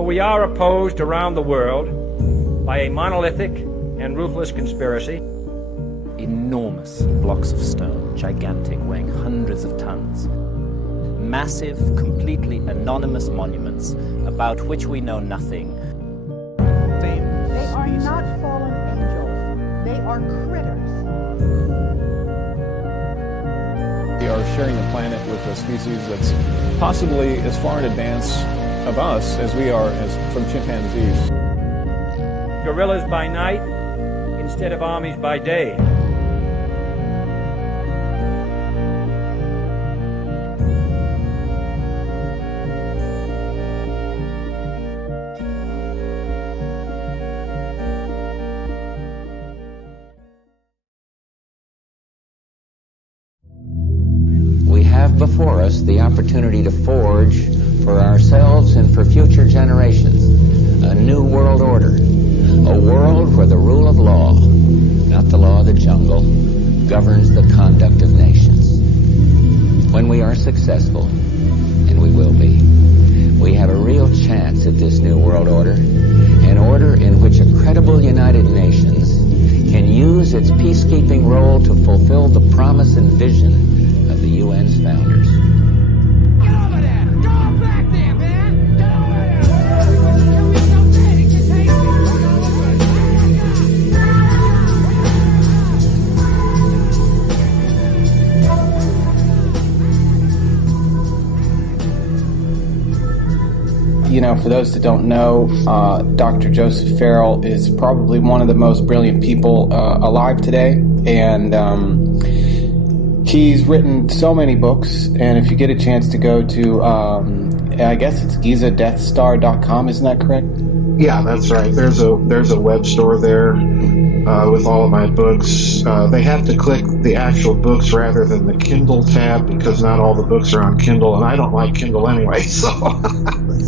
For we are opposed around the world by a monolithic and ruthless conspiracy. Enormous blocks of stone, gigantic, weighing hundreds of tons. Massive, completely anonymous monuments about which we know nothing. They are not fallen angels. They are critters. We are sharing the planet with a species that's possibly as far in advance of us as we are from chimpanzees. Guerrillas by night instead of armies by day. We have before us the opportunity to forge for ourselves and for future generations a new world order, a world where the rule of law, not the law of the jungle, governs the conduct of nations. When we are successful, and we will be, we have a real chance at this new world order, an order in which a credible United Nations can use its peacekeeping role to fulfill the promise and vision of the UN's founders. Get over there! Go back there, man! Get over there! You know, for those that don't know, Dr. Joseph Farrell is probably one of the most brilliant people alive today, and he's written so many books. And if you get a chance to go to, I guess it's GizaDeathStar.com, isn't that correct? Yeah, that's right. There's a web store there with all of my books. They have to click the actual books rather than the Kindle tab because not all the books are on Kindle, and I don't like Kindle anyway. So.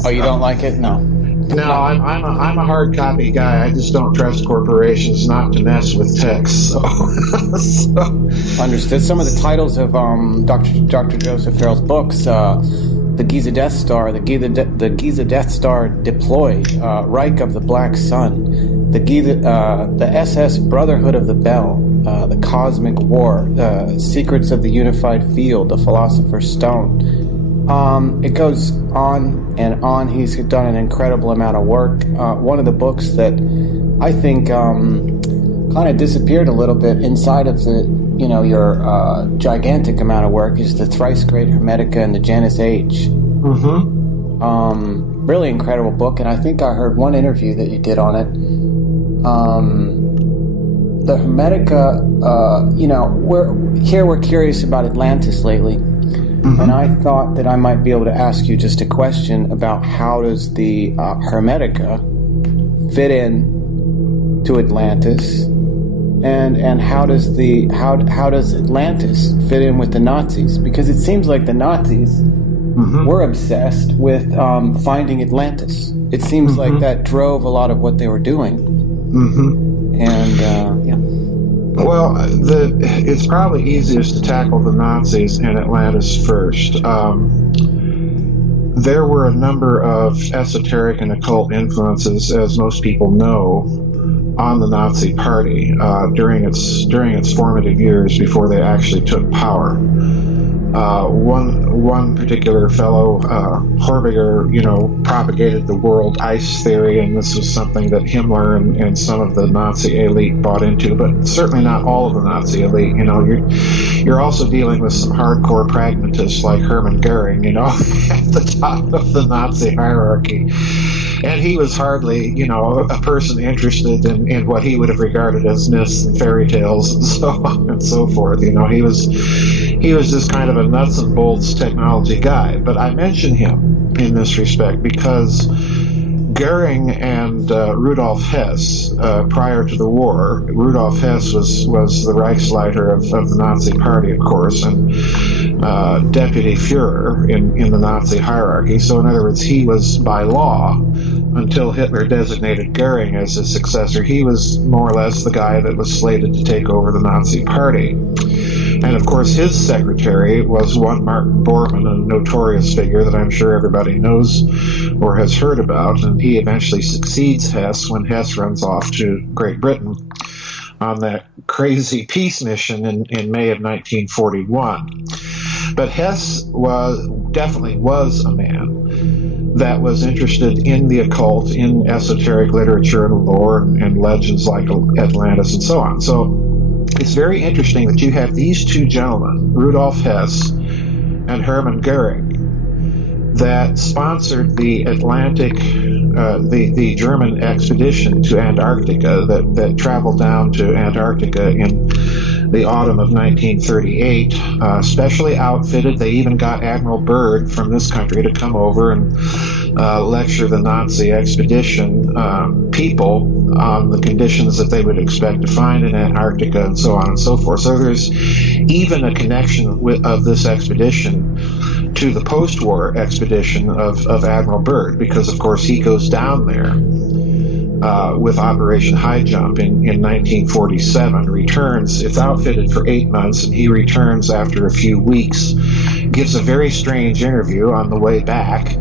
Oh, you don't like it? No. No, I'm a hard copy guy. I just don't trust corporations not to mess with text. So. Understood. Some of the titles of Dr. Joseph Farrell's books. The Giza Death Star, the Giza Death Star Deployed, Reich of the Black Sun, the SS Brotherhood of the Bell, the Cosmic War, Secrets of the Unified Field, the Philosopher's Stone. It goes on and on. He's done an incredible amount of work. One of the books that I think kind of disappeared a little bit inside of your gigantic amount of work is the Thrice Great Hermetica and the Janus Age. Mm-hmm. Really incredible book, and I think I heard one interview that you did on it. The Hermetica, we're curious about Atlantis lately, mm-hmm. and I thought that I might be able to ask you just a question about how does the Hermetica fit in to Atlantis? And how does Atlantis fit in with the Nazis? Because it seems like the Nazis mm-hmm. were obsessed with finding Atlantis. It seems mm-hmm. like that drove a lot of what they were doing. Mm-hmm. And yeah. Well, it's probably easiest to tackle the Nazis and Atlantis first. There were a number of esoteric and occult influences, as most people know, on the Nazi Party during its formative years before they actually took power. One particular fellow, Horbiger, propagated the world ice theory, and this was something that Himmler and some of the Nazi elite bought into, but certainly not all of the Nazi elite. You're also dealing with some hardcore pragmatists like Hermann Goering, at the top of the Nazi hierarchy. And he was hardly, a person interested in what he would have regarded as myths and fairy tales and so on and so forth. He was just kind of a nuts and bolts technology guy. But I mention him in this respect because Goering and Rudolf Hess, prior to the war, Rudolf Hess was the Reichsleiter of the Nazi Party, of course, and deputy Führer in the Nazi hierarchy. So in other words, he was by law, until Hitler designated Goering as his successor, he was more or less the guy that was slated to take over the Nazi Party. And of course, his secretary was one Martin Bormann, a notorious figure that I'm sure everybody knows or has heard about. And he eventually succeeds Hess when Hess runs off to Great Britain on that crazy peace mission in May of 1941. But Hess definitely was a man that was interested in the occult, in esoteric literature and lore and legends like Atlantis and so on. So it's very interesting that you have these two gentlemen, Rudolf Hess and Hermann Goering, that sponsored the Atlantic, the German expedition to Antarctica that traveled down to Antarctica in the autumn of 1938, specially outfitted. They even got Admiral Byrd from this country to come over and lecture the Nazi expedition people on the conditions that they would expect to find in Antarctica and so on and so forth. So there's even a connection of this expedition to the post-war expedition of Admiral Byrd, because of course he goes down there with Operation High Jump in 1947, returns. It's outfitted for 8 months, and he returns after a few weeks, gives a very strange interview on the way back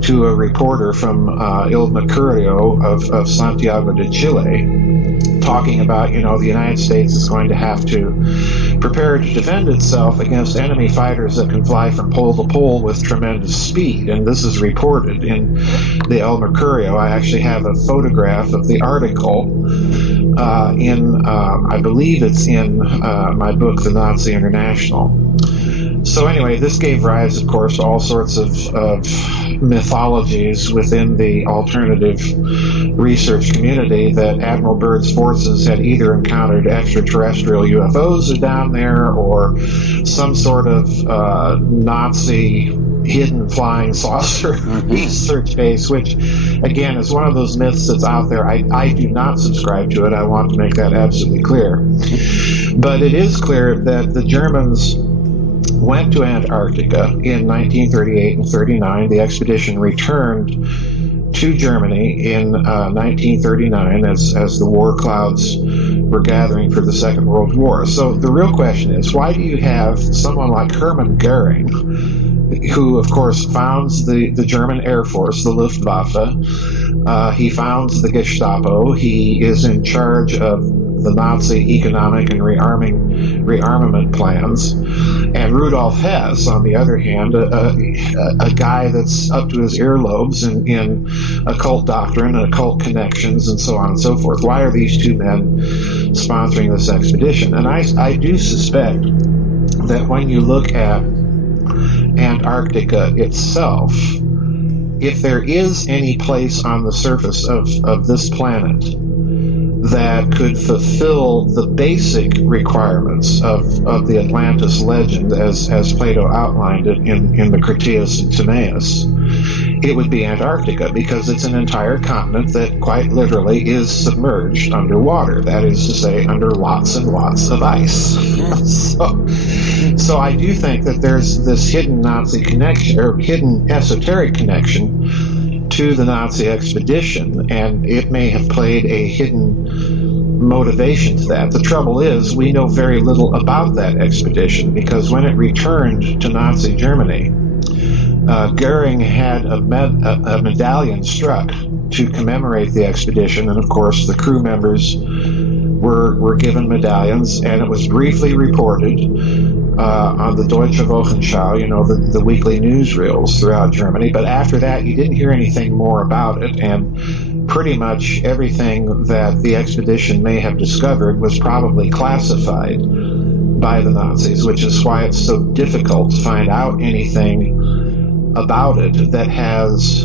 to a reporter from Il Mercurio of Santiago de Chile, talking about, the United States is going to have to prepare to defend itself against enemy fighters that can fly from pole to pole with tremendous speed. And this is reported in the El Mercurio. I actually have a photograph of the article I believe it's in my book, The Nazi International. So anyway, this gave rise, of course, to all sorts of mythologies within the alternative research community that Admiral Byrd's forces had either encountered extraterrestrial UFOs down there or some sort of Nazi hidden flying saucer research base, which, again, is one of those myths that's out there. I do not subscribe to it. I want to make that absolutely clear. But it is clear that the Germans went to Antarctica in 1938 and 39. The expedition returned to Germany in 1939 as the war clouds were gathering for the Second World War. So the real question is, why do you have someone like Hermann Goering, who, of course, founds the German Air Force, the Luftwaffe? He founds the Gestapo. He is in charge of the Nazi economic and rearmament plans. And Rudolf Hess, on the other hand, a guy that's up to his earlobes in occult doctrine and occult connections and so on and so forth. Why are these two men sponsoring this expedition? And I do suspect that when you look at Antarctica itself, if there is any place on the surface of this planet that could fulfill the basic requirements of the Atlantis legend as Plato outlined it in the Critias and Timaeus, it would be Antarctica, because it's an entire continent that quite literally is submerged underwater. That is to say, under lots and lots of ice. So I do think that there's this hidden Nazi connection, or hidden esoteric connection to the Nazi expedition, and it may have played a hidden motivation to that. The trouble is, we know very little about that expedition, because when it returned to Nazi Germany, Goering had a medallion struck to commemorate the expedition, and of course the crew members were given medallions, and it was briefly reported on the Deutsche Wochenschau, the weekly newsreels throughout Germany. But after that, you didn't hear anything more about it, and pretty much everything that the expedition may have discovered was probably classified by the Nazis, which is why it's so difficult to find out anything about it that has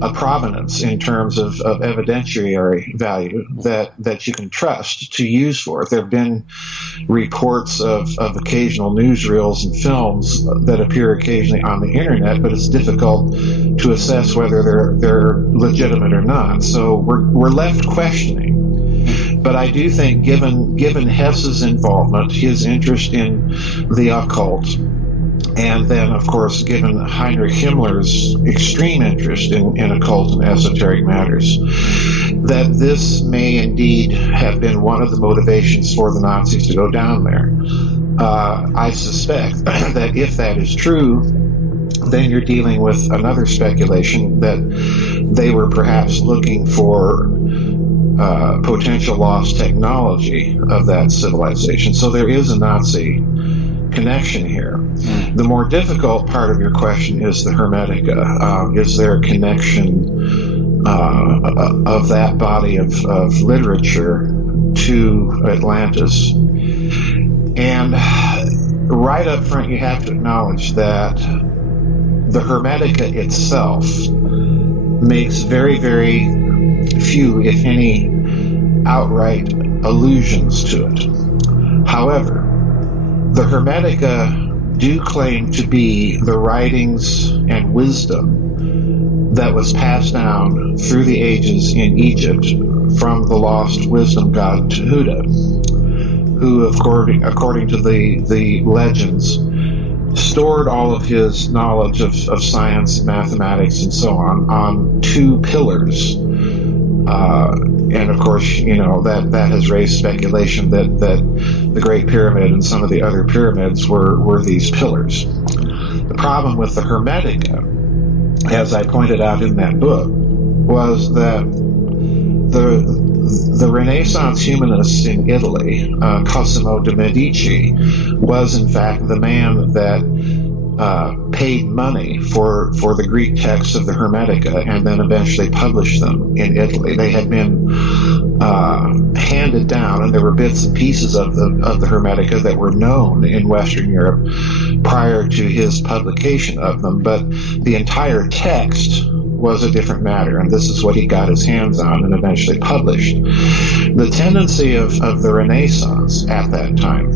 a provenance in terms of evidentiary value that you can trust to use for it. There have been reports of occasional newsreels and films that appear occasionally on the internet, but it's difficult to assess whether they're legitimate or not. So we're left questioning. But I do think, given Hess's involvement, his interest in the occult, and then, of course, given Heinrich Himmler's extreme interest in occult and esoteric matters, that this may indeed have been one of the motivations for the Nazis to go down there. I suspect that if that is true, then you're dealing with another speculation that they were perhaps looking for potential lost technology of that civilization. So there is a Nazi connection here. The more difficult part of your question is the Hermetica. Is there a connection of that body of literature to Atlantis? And right up front, you have to acknowledge that the Hermetica itself makes very, very few, if any, outright allusions to it. However, the Hermetica do claim to be the writings and wisdom that was passed down through the ages in Egypt from the lost wisdom god Tehuda, who, according to the legends, stored all of his knowledge of science and mathematics and so on 2 pillars. And of course, that has raised speculation that the Great Pyramid and some of the other pyramids were these pillars. The problem with the Hermetica, as I pointed out in that book, was that the Renaissance humanists in Italy, Cosimo de' Medici, was in fact the man that paid money for the Greek texts of the Hermetica and then eventually published them in Italy. They had been handed down, and there were bits and pieces of the Hermetica that were known in Western Europe prior to his publication of them, but the entire text was a different matter, and this is what he got his hands on and eventually published. The tendency of the Renaissance at that time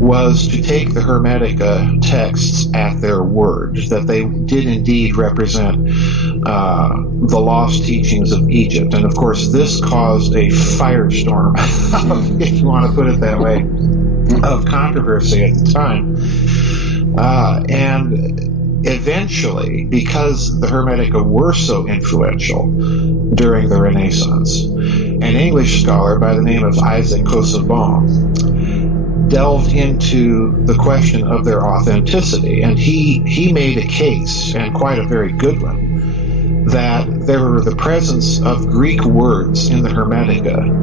was to take the Hermetica texts at their word, that they did indeed represent the lost teachings of Egypt. And of course, this caused a firestorm, if you want to put it that way, of controversy at the time. And eventually, because the Hermetica were so influential during the Renaissance, an English scholar by the name of Isaac Casaubon delved into the question of their authenticity, and he made a case, and quite a very good one, that there were the presence of Greek words in the Hermetica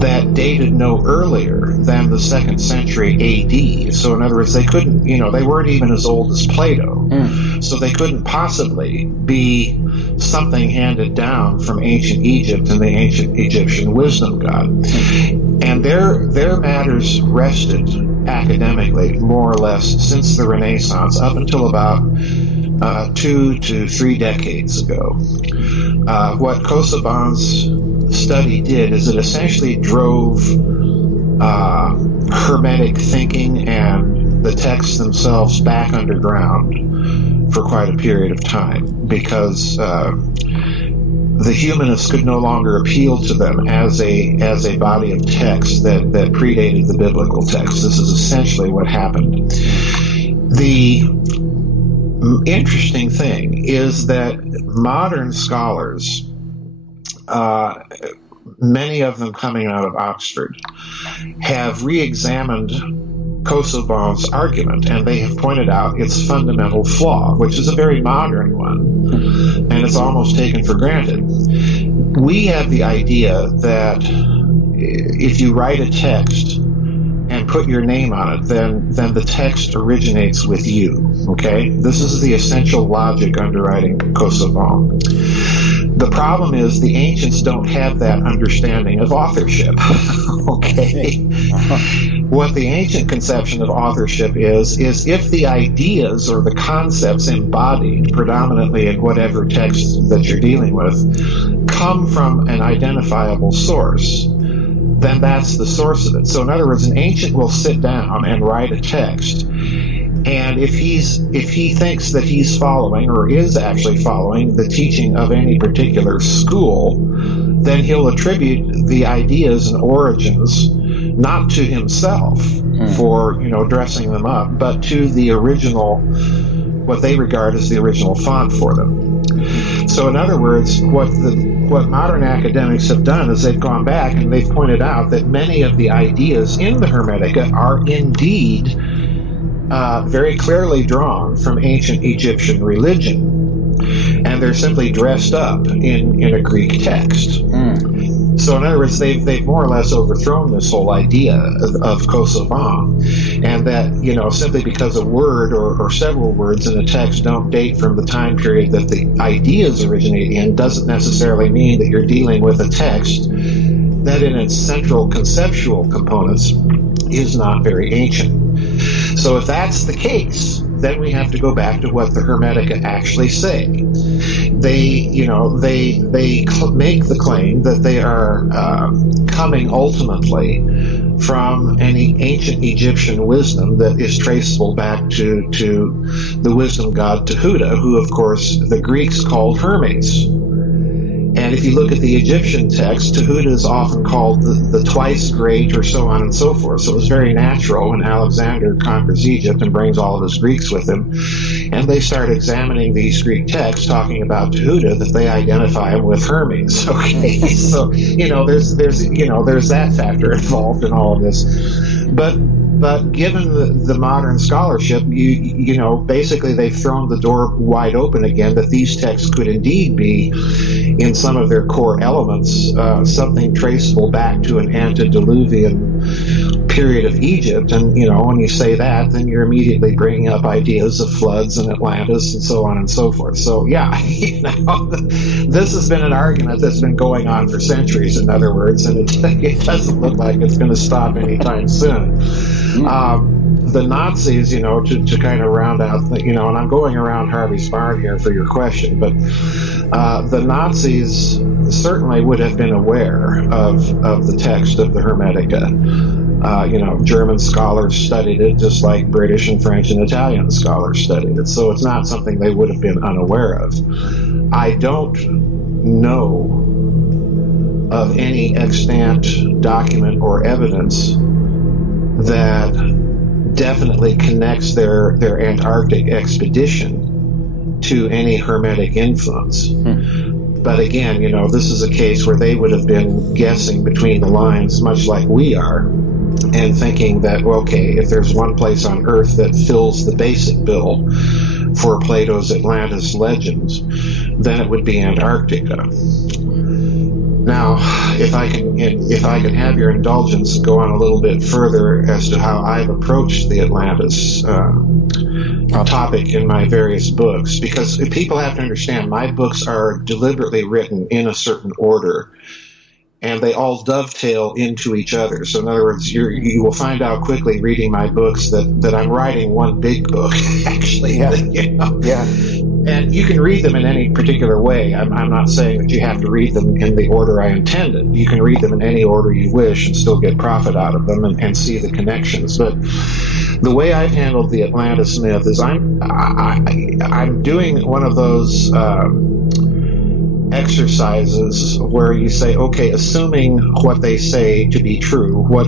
that dated no earlier than the 2nd century AD. So in other words, they couldn't, they weren't even as old as Plato. So they couldn't possibly be something handed down from ancient Egypt and the ancient Egyptian wisdom god. And their matters rested academically, more or less, since the Renaissance, up until about 2 to 3 decades ago. What Casaubon's study did is it essentially drove Hermetic thinking and the texts themselves back underground for quite a period of time, because the humanists could no longer appeal to them as a body of text that predated the biblical text. This is essentially what happened. The interesting thing is that modern scholars, many of them coming out of Oxford, have re-examined Casaubon's argument, and they have pointed out its fundamental flaw, which is a very modern one, and it's almost taken for granted. We have the idea that if you write a text and put your name on it, then the text originates with you, okay? This is the essential logic underwriting Casaubon. The problem is the ancients don't have that understanding of authorship, okay? What the ancient conception of authorship is if the ideas or the concepts embodied predominantly in whatever text that you're dealing with come from an identifiable source, then that's the source of it. So in other words, an ancient will sit down and write a text, and if he thinks that he's following or is actually following the teaching of any particular school, then he'll attribute the ideas and origins not to himself for dressing them up, but to the original, what they regard as the original font for them. So in other words, what what modern academics have done is they've gone back and they've pointed out that many of the ideas in the Hermetica are indeed very clearly drawn from ancient Egyptian religion, and they're simply dressed up in a Greek text. So in other words, they've more or less overthrown this whole idea of Kosovo, and that, you know, simply because a word or several words in a text don't date from the time period that the ideas originate in doesn't necessarily mean that you're dealing with a text that in its central conceptual components is not very ancient. So if that's the case, then we have to go back to what the Hermetica actually say. They make the claim that they are coming ultimately from any ancient Egyptian wisdom that is traceable back to the wisdom god Tehuta, who, of course, the Greeks called Hermes. And if you look at the Egyptian text, Tehuta is often called the twice great, or so on and so forth. So it was very natural when Alexander conquers Egypt and brings all of his Greeks with him, and they start examining these Greek texts talking about Tehuta, that they identify him with Hermes. Okay, so there's that factor involved in all of this, but given the modern scholarship, basically they've thrown the door wide open again that these texts could indeed be, in some of their core elements, something traceable back to an antediluvian period of Egypt. And, when you say that, then you're immediately bringing up ideas of floods and Atlantis and so on and so forth. So, yeah, this has been an argument that's been going on for centuries, in other words, and it doesn't look like it's going to stop anytime soon. The Nazis, to kind of round out, and I'm going around Harvey's barn here for your question, but the Nazis certainly would have been aware of the text of the Hermetica. German scholars studied it just like British and French and Italian scholars studied it, so it's not something they would have been unaware of. I don't know of any extant document or evidence that definitely connects their Antarctic expedition to any Hermetic influence. But again, this is a case where they would have been guessing between the lines, much like we are, and thinking that, okay, if there's one place on Earth that fills the basic bill for Plato's Atlantis legends, then it would be Antarctica. Now, if I can have your indulgence, go on a little bit further as to how I've approached the Atlantis topic in my various books, because people have to understand my books are deliberately written in a certain order, and they all dovetail into each other. So in other words, you will find out quickly reading my books that I'm writing one big book, actually. Yeah. And you can read them in any particular way. I'm not saying that you have to read them in the order I intended. You can read them in any order you wish and still get profit out of them and see the connections. But the way I've handled the Atlantis myth is I'm doing one of those exercises where you say, okay, assuming what they say to be true, what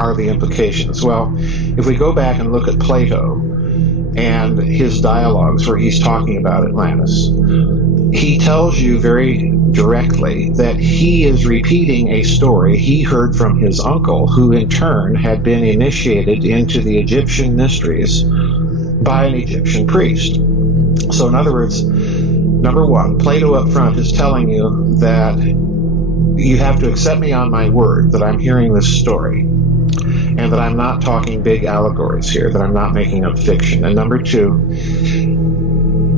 are the implications? Well, if we go back and look at Plato and his dialogues where he's talking about Atlantis, he tells you very directly that he is repeating a story he heard from his uncle, who in turn had been initiated into the Egyptian mysteries by an Egyptian priest. So in other words, number one, Plato up front is telling you that you have to accept me on my word that I'm hearing this story, and that I'm not talking big allegories here, that I'm not making up fiction. And number two,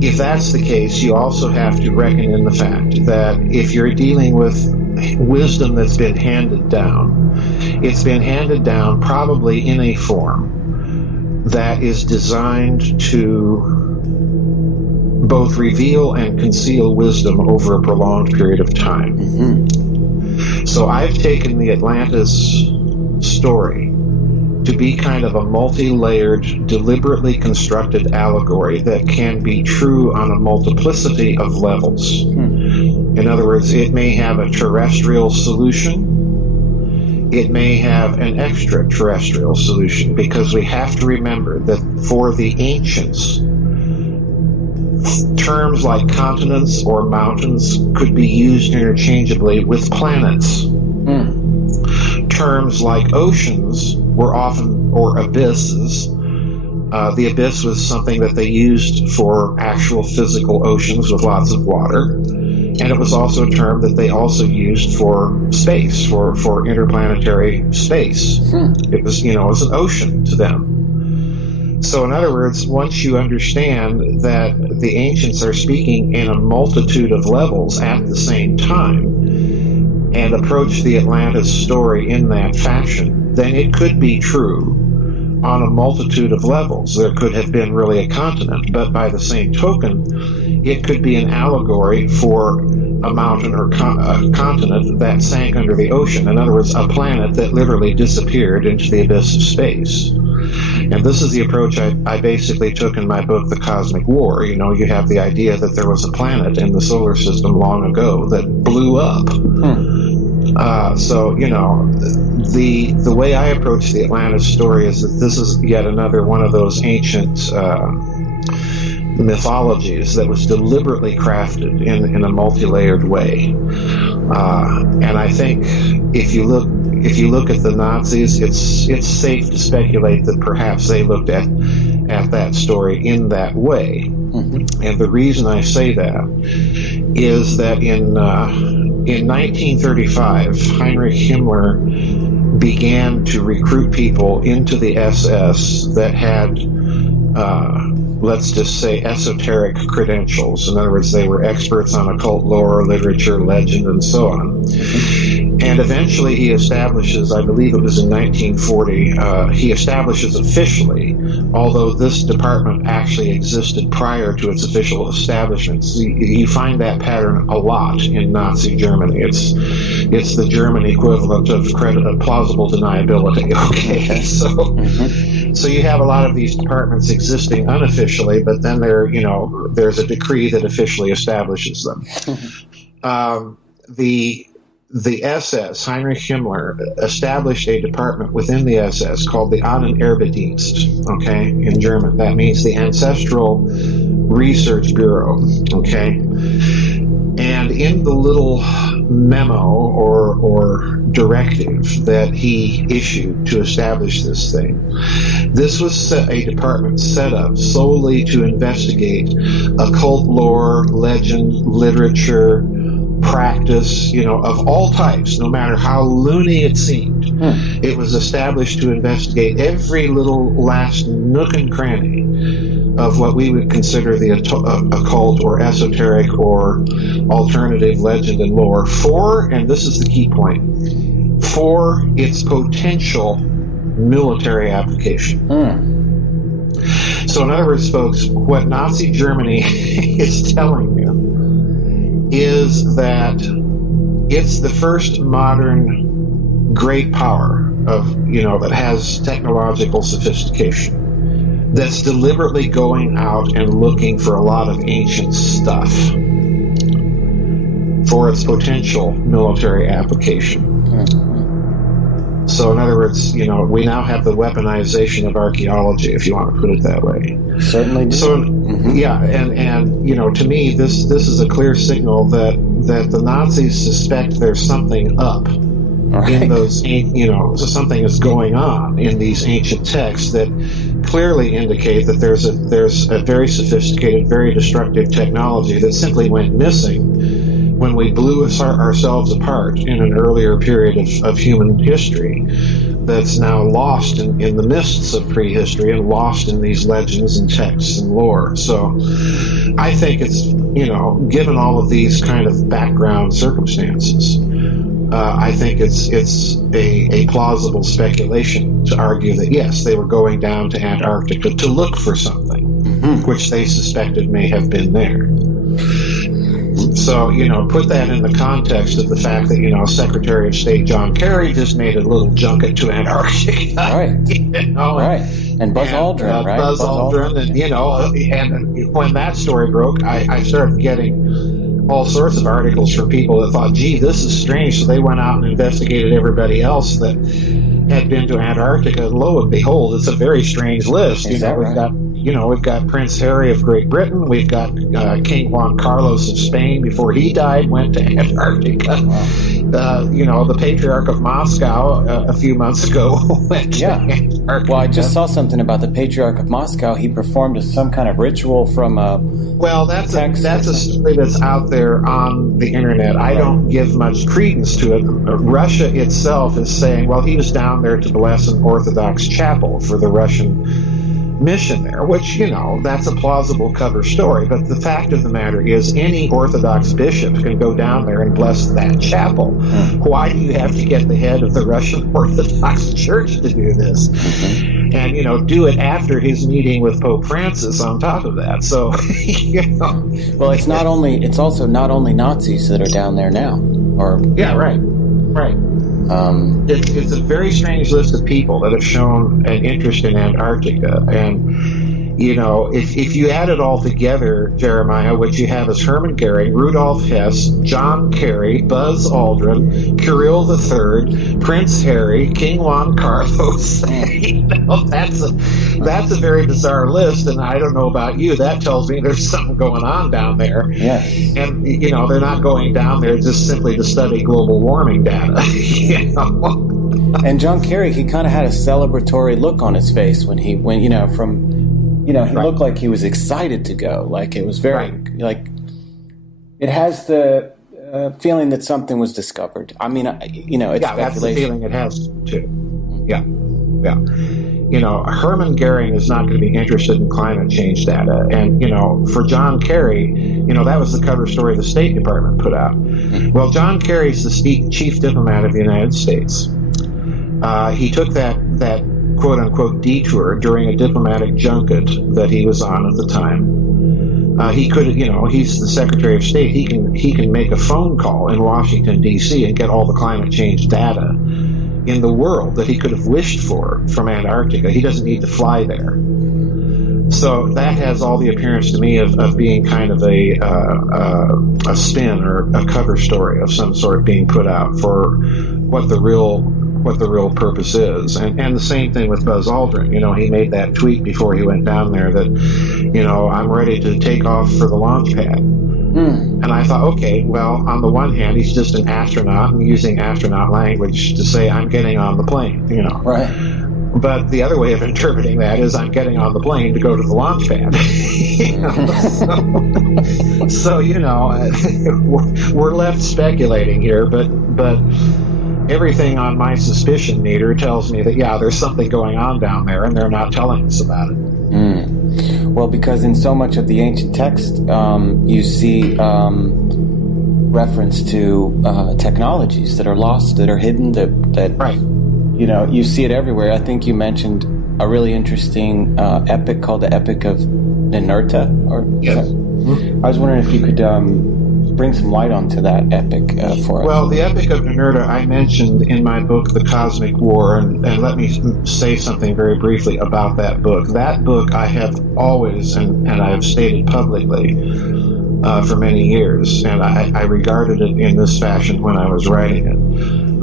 if that's the case, you also have to reckon in the fact that if you're dealing with wisdom that's been handed down, it's been handed down probably in a form that is designed to both reveal and conceal wisdom over a prolonged period of time. So I've taken the Atlantis story to be kind of a multi-layered, deliberately constructed allegory that can be true on a multiplicity of levels. In other words, it may have a terrestrial solution, it may have an extraterrestrial solution, because we have to remember that for the ancients, Terms like continents or mountains could be used interchangeably with planets. Terms like oceans were often, or abysses. The abyss was something that they used for actual physical oceans with lots of water. And it was also a term that they also used for space, for interplanetary space. It was, it was an ocean to them. So in other words, once you understand that the ancients are speaking in a multitude of levels at the same time and approach the Atlantis story in that fashion, then it could be true on a multitude of levels. There could have been really a continent, but by the same token, it could be an allegory for a mountain or a continent that sank under the ocean. In other words, a planet that literally disappeared into the abyss of space. And this is the approach I basically took in my book, The Cosmic War. You have the idea that there was a planet in the solar system long ago that blew up. So, the way I approach the Atlantis story is that this is yet another one of those ancient mythologies that was deliberately crafted in a multi-layered way. And I think if you look at the Nazis, it's safe to speculate that perhaps they looked at that story in that way. And the reason I say that is that in 1935, Heinrich Himmler began to recruit people into the SS that had, let's just say, esoteric credentials. In other words, they were experts on occult lore, literature, legend, and so on. And eventually he establishes, I believe it was in 1940, he establishes officially, although this department actually existed prior to its official establishment. You find that pattern a lot in Nazi Germany. It's the German equivalent of plausible deniability. Okay, so you have a lot of these departments existing unofficially, but then there's a decree that officially establishes them. The SS, Heinrich Himmler, established a department within the SS called the Ahnenerbe-Dienst, okay, in German. That means the Ancestral Research Bureau, okay? And in the little memo or directive that he issued to establish this thing, this was a department set up solely to investigate occult lore, legend, literature, practice, of all types, no matter how loony it seemed. It was established to investigate every little last nook and cranny of what we would consider the occult or esoteric or alternative legend and lore for, and this is the key point, for its potential military application. So in other words, folks, what Nazi Germany is telling you is that it's the first modern great power that has technological sophistication that's deliberately going out and looking for a lot of ancient stuff for its potential military application. So in other words, we now have the weaponization of archaeology, if you want to put it that way. Certainly do. So, yeah, and to me, this is a clear signal that the Nazis suspect there's something up in those, so something is going on in these ancient texts that clearly indicate that there's a very sophisticated, very destructive technology that simply went missing when we blew ourselves apart in an earlier period of human history that's now lost in the mists of prehistory and lost in these legends and texts and lore. So I think it's, given all of these kind of background circumstances, I think it's a plausible speculation to argue that, yes, they were going down to Antarctica to look for something, which they suspected may have been there. So, put that in the context of the fact that, Secretary of State John Kerry just made a little junket to Antarctica. Right. Right. And Buzz Aldrin, right? Buzz Aldrin, and, and when that story broke, I started getting all sorts of articles from people that thought, gee, this is strange. So they went out and investigated everybody else that had been to Antarctica. Lo and behold, it's a very strange list. Is that right? We've got Prince Harry of Great Britain. We've got King Juan Carlos of Spain, before he died, went to Antarctica. The Patriarch of Moscow a few months ago went to Antarctica. Well, I just saw something about the Patriarch of Moscow. He performed some kind of ritual from that's a story that's out there on the internet. I don't give much credence to it. Russia itself is saying, well, he was down there to bless an Orthodox chapel for the Russian mission there, which, that's a plausible cover story. But the fact of the matter is, any Orthodox bishop can go down there and bless that chapel. Why do you have to get the head of the Russian Orthodox Church to do this? And, do it after his meeting with Pope Francis on top of that. So, Well, it's also not only Nazis that are down there now. Right. It's a very strange list of people that have shown an interest in Antarctica. And, if you add it all together, Jeremiah, what you have is Hermann Goering, Rudolf Hess, John Kerry, Buzz Aldrin, Kirill III, Prince Harry, King Juan Carlos. That's a very bizarre list, and I don't know about you. That tells me there's something going on down there. Yes. And, they're not going down there just simply to study global warming data. And John Kerry, he kind of had a celebratory look on his face when he went, he looked like he was excited to go. Like it was very, it has the feeling that something was discovered. I mean, it's speculation. That's the feeling it has too. Yeah. Hermann Goering is not going to be interested in climate change data. And, for John Kerry, that was the cover story the State Department put out. Well, John Kerry's the chief diplomat of the United States. He took that quote-unquote detour during a diplomatic junket that he was on at the time. He could, he's the Secretary of State. He can make a phone call in Washington, D.C. and get all the climate change data in the world that he could have wished for from Antarctica. He doesn't need to fly there. So that has all the appearance to me of being kind of a spin or a cover story of some sort being put out for what the real purpose is. And the same thing with Buzz Aldrin. He made that tweet before he went down there that, I'm ready to take off for the launch pad. And I thought, okay, well, on the one hand, he's just an astronaut and using astronaut language to say, I'm getting on the plane, Right. But the other way of interpreting that is I'm getting on the plane to go to the launch pad. So we're left speculating here, but everything on my suspicion meter tells me that, there's something going on down there, and they're not telling us about it. Well, because in so much of the ancient text, you see reference to technologies that are lost, that are hidden, that right. You see it everywhere. I think you mentioned a really interesting epic called the Epic of Nerta. Yes. I was wondering if you could bring some light onto that epic for us. Well, the Epic of Nerta I mentioned in my book, The Cosmic War, and let me say something very briefly about that book. That book I have always, and I have stated publicly for many years, and I regarded it in this fashion when I was writing it.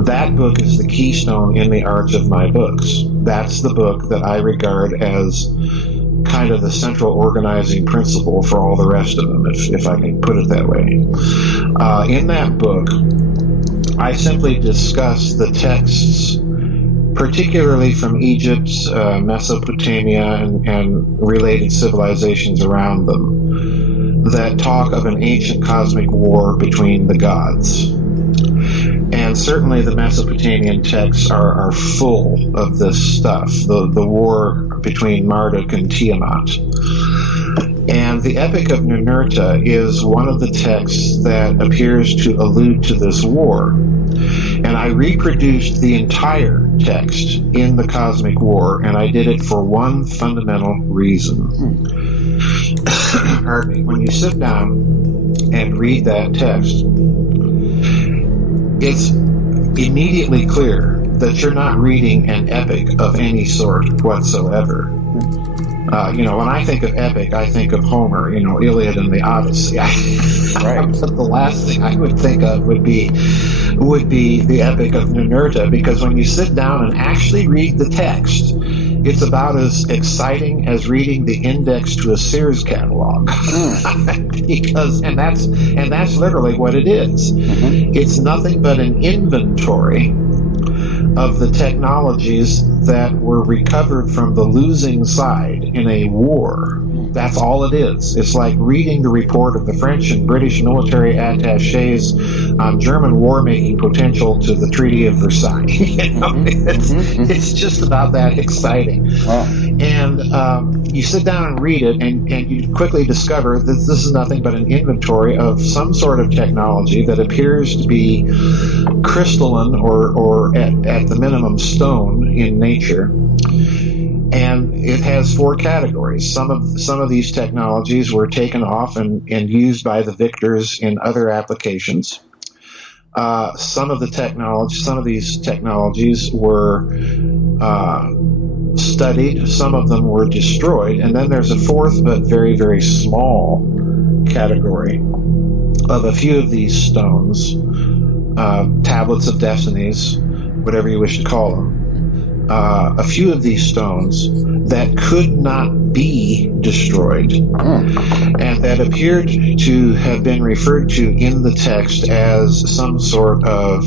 That book is the keystone in the arch of my books. That's the book that I regard as kind of the central organizing principle for all the rest of them, if I can put it that way. In that book, I simply discuss the texts, particularly from Egypt, Mesopotamia, and related civilizations around them, that talk of an ancient cosmic war between the gods. And certainly the Mesopotamian texts are full of this stuff, the war between Marduk and Tiamat. And the Epic of Nerta is one of the texts that appears to allude to this war. And I reproduced the entire text in the Cosmic War, and I did it for one fundamental reason. Pardon me. When you sit down and read that text, it's immediately clear that you're not reading an epic of any sort whatsoever. When I think of epic, I think of Homer, Iliad and the Odyssey. Right. But the last thing I would think of would be the Epic of Nerta, because when you sit down and actually read the text, it's about as exciting as reading the index to a Sears catalog. and that's literally what it is. It's nothing but an inventory of the technologies that were recovered from the losing side in a war. That's all it is. It's like reading the report of the French and British military attaches on German war-making potential to the Treaty of Versailles. It's just about that exciting. Wow. And you sit down and read it, and you quickly discover that this is nothing but an inventory of some sort of technology that appears to be crystalline or at the minimum stone in nature. And it has 4 categories. Some of these technologies were taken off and used by the victors in other applications. Some of these technologies were studied. Some of them were destroyed. And then there's a 4th but very, very small category of a few of these stones, tablets of destinies, whatever you wish to call them. A few of these stones that could not be destroyed, and that appeared to have been referred to in the text as some sort of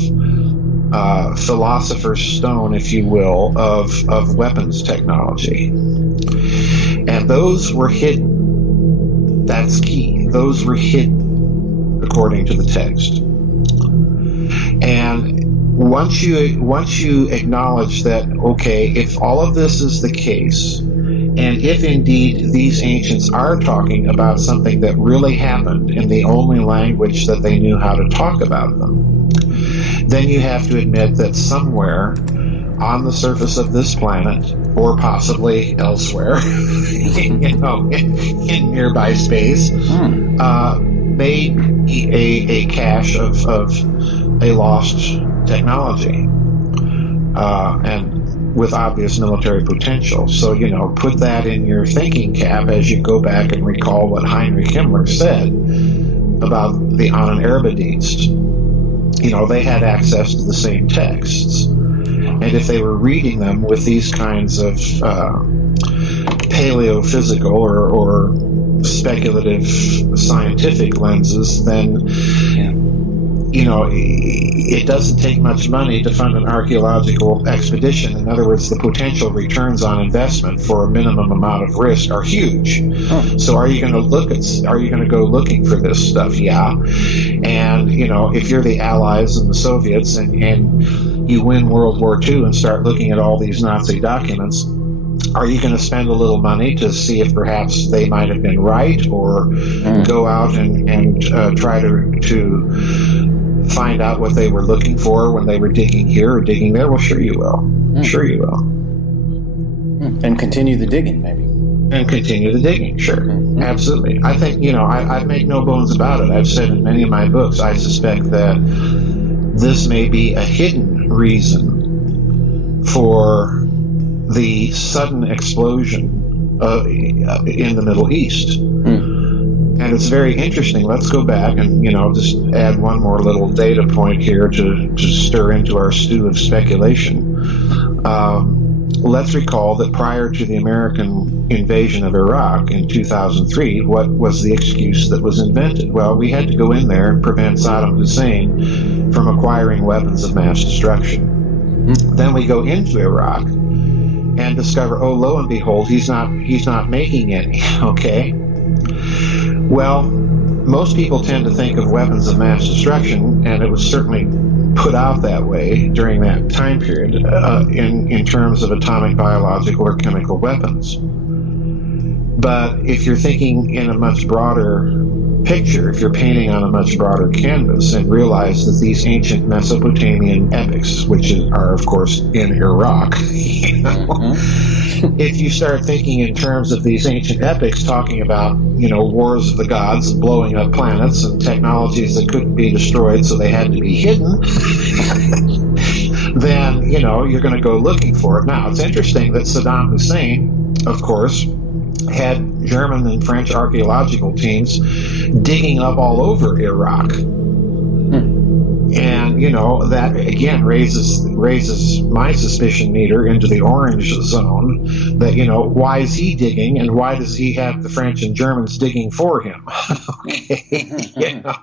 philosopher's stone, if you will, of weapons technology. And those were hidden. That's key. Those were hidden, according to the text. And once you acknowledge that, okay, if all of this is the case, and if indeed these ancients are talking about something that really happened in the only language that they knew how to talk about them, then you have to admit that somewhere on the surface of this planet, or possibly elsewhere, in nearby space, may be a cache of a lost technology, and with obvious military potential. So, put that in your thinking cap as you go back and recall what Heinrich Himmler said about the Ahnenerbe-Dienst. They had access to the same texts. And if they were reading them with these kinds of paleophysical or speculative scientific lenses, then it doesn't take much money to fund an archaeological expedition. In other words, the potential returns on investment for a minimum amount of risk are huge. So are you going to go looking for this stuff? Yeah. And, if you're the Allies and the Soviets and you win World War II and start looking at all these Nazi documents, are you going to spend a little money to see if perhaps they might have been right, or go out and try to find out what they were looking for when they were digging here or digging there? Well, sure you will. Sure you will. And continue the digging, maybe. And continue the digging, sure. Absolutely. I think, I make no bones about it. I've said in many of my books, I suspect that this may be a hidden reason for the sudden explosion in the Middle East. And it's very interesting. Let's go back and, just add one more little data point here to stir into our stew of speculation. Let's recall that prior to the American invasion of Iraq in 2003, what was the excuse that was invented? Well, we had to go in there and prevent Saddam Hussein from acquiring weapons of mass destruction. Then we go into Iraq and discover, oh, lo and behold, he's not making any. Okay. Well, most people tend to think of weapons of mass destruction, and it was certainly put out that way during that time period in terms of atomic, biological, or chemical weapons. But if you're thinking in a much broader picture, if you're painting on a much broader canvas, and realize that these ancient Mesopotamian epics, which are, of course, in Iraq, if you start thinking in terms of these ancient epics talking about, wars of the gods and blowing up planets and technologies that couldn't be destroyed, so they had to be hidden, then, you're going to go looking for it. Now, it's interesting that Saddam Hussein, of course, had German and French archaeological teams digging up all over Iraq. And, you know, that again raises my suspicion meter into the orange zone, that, you know, why is he digging and why does he have the French and Germans digging for him? Okay. You know,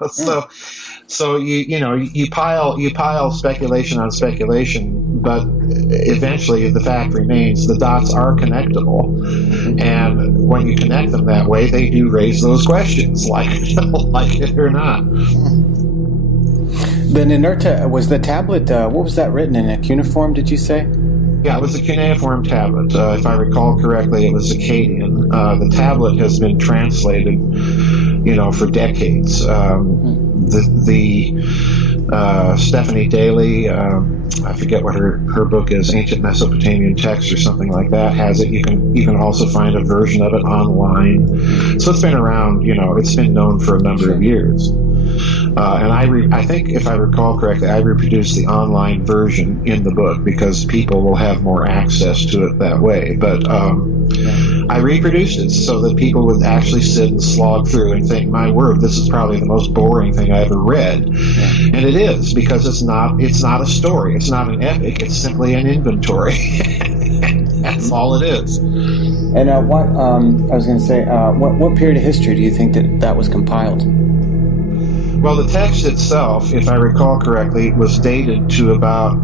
so you pile speculation on speculation, but eventually the fact remains the dots are connectable, and when you connect them that way, they do raise those questions, like it or not. The Nerta, was the tablet, what was that written in, a cuneiform, did you say? Yeah, it was a cuneiform tablet. If I recall correctly, it was Akkadian. The tablet has been translated, you know, for decades. Stephanie Daly, I forget what her book is, Ancient Mesopotamian Texts or something like that, has it. You can also find a version of it online. So it's been around, you know, it's been known for a number of years. And I think, if I recall correctly, I reproduced the online version in the book because people will have more access to it that way. But I reproduced it so that people would actually sit and slog through and think, my word, this is probably the most boring thing I ever read. And it is, because it's not a story. It's not an epic. It's simply an inventory. That's all it is. And I was going to say, what period of history do you think that was compiled? Well, the text itself, if I recall correctly, was dated to about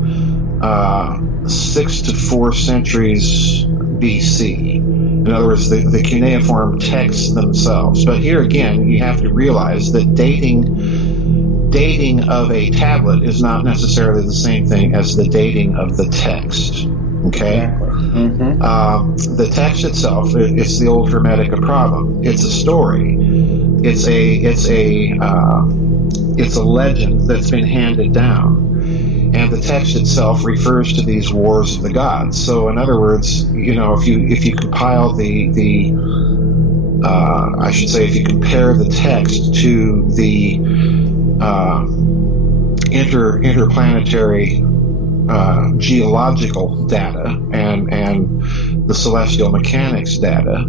6 to 4 centuries BC. In other words, the cuneiform texts themselves. But here again, you have to realize that dating of a tablet is not necessarily the same thing as the dating of the text. Okay? Mm-hmm. The text itself, it's the old Hermetica problem. It's a story. It's a legend that's been handed down. And the text itself refers to these wars of the gods. So, in other words, you know, if you compile I should say, if you compare the text to the interplanetary geological data and the celestial mechanics data,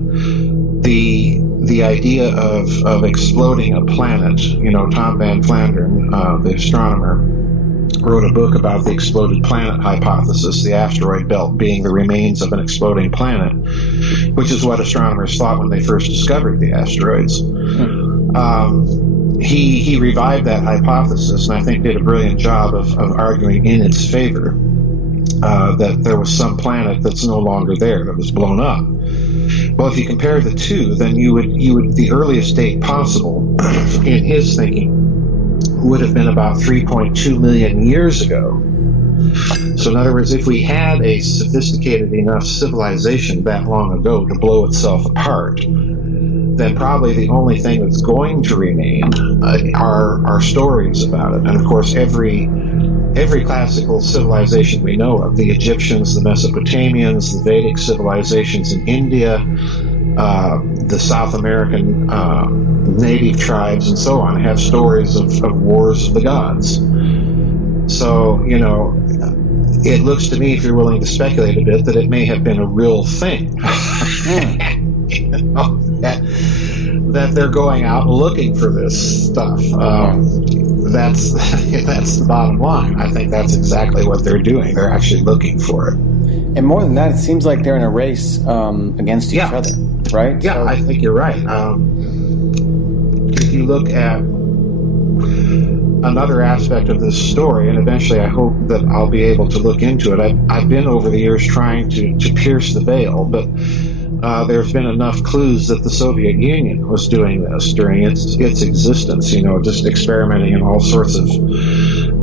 the idea of exploding a planet, you know, Tom Van Flandern, the astronomer, wrote a book about the exploded planet hypothesis, the asteroid belt being the remains of an exploding planet, which is what astronomers thought when they first discovered the asteroids. He revived that hypothesis, and I think did a brilliant job of arguing in its favor, that there was some planet that's no longer there, that was blown up. Well, if you compare the two, then you would the earliest date possible, in his thinking, would have been about 3.2 million years ago. So in other words, if we had a sophisticated enough civilization that long ago to blow itself apart, then probably the only thing that's going to remain are stories about it. And of course, every classical civilization we know of, the Egyptians, the Mesopotamians, the Vedic civilizations in India, the South American native tribes and so on, have stories of wars of the gods. So, you know, it looks to me, if you're willing to speculate a bit, that it may have been a real thing. You know, that they're going out looking for this stuff. That's the bottom line. I think that's exactly what they're doing. They're actually looking for it. And more than that, it seems like they're in a race against each other, right? Yeah, so, I think you're right. If you look at another aspect of this story, and eventually I hope that I'll be able to look into it. I've been over the years trying to pierce the veil, but there's been enough clues that the Soviet Union was doing this during its existence, you know, just experimenting in all sorts of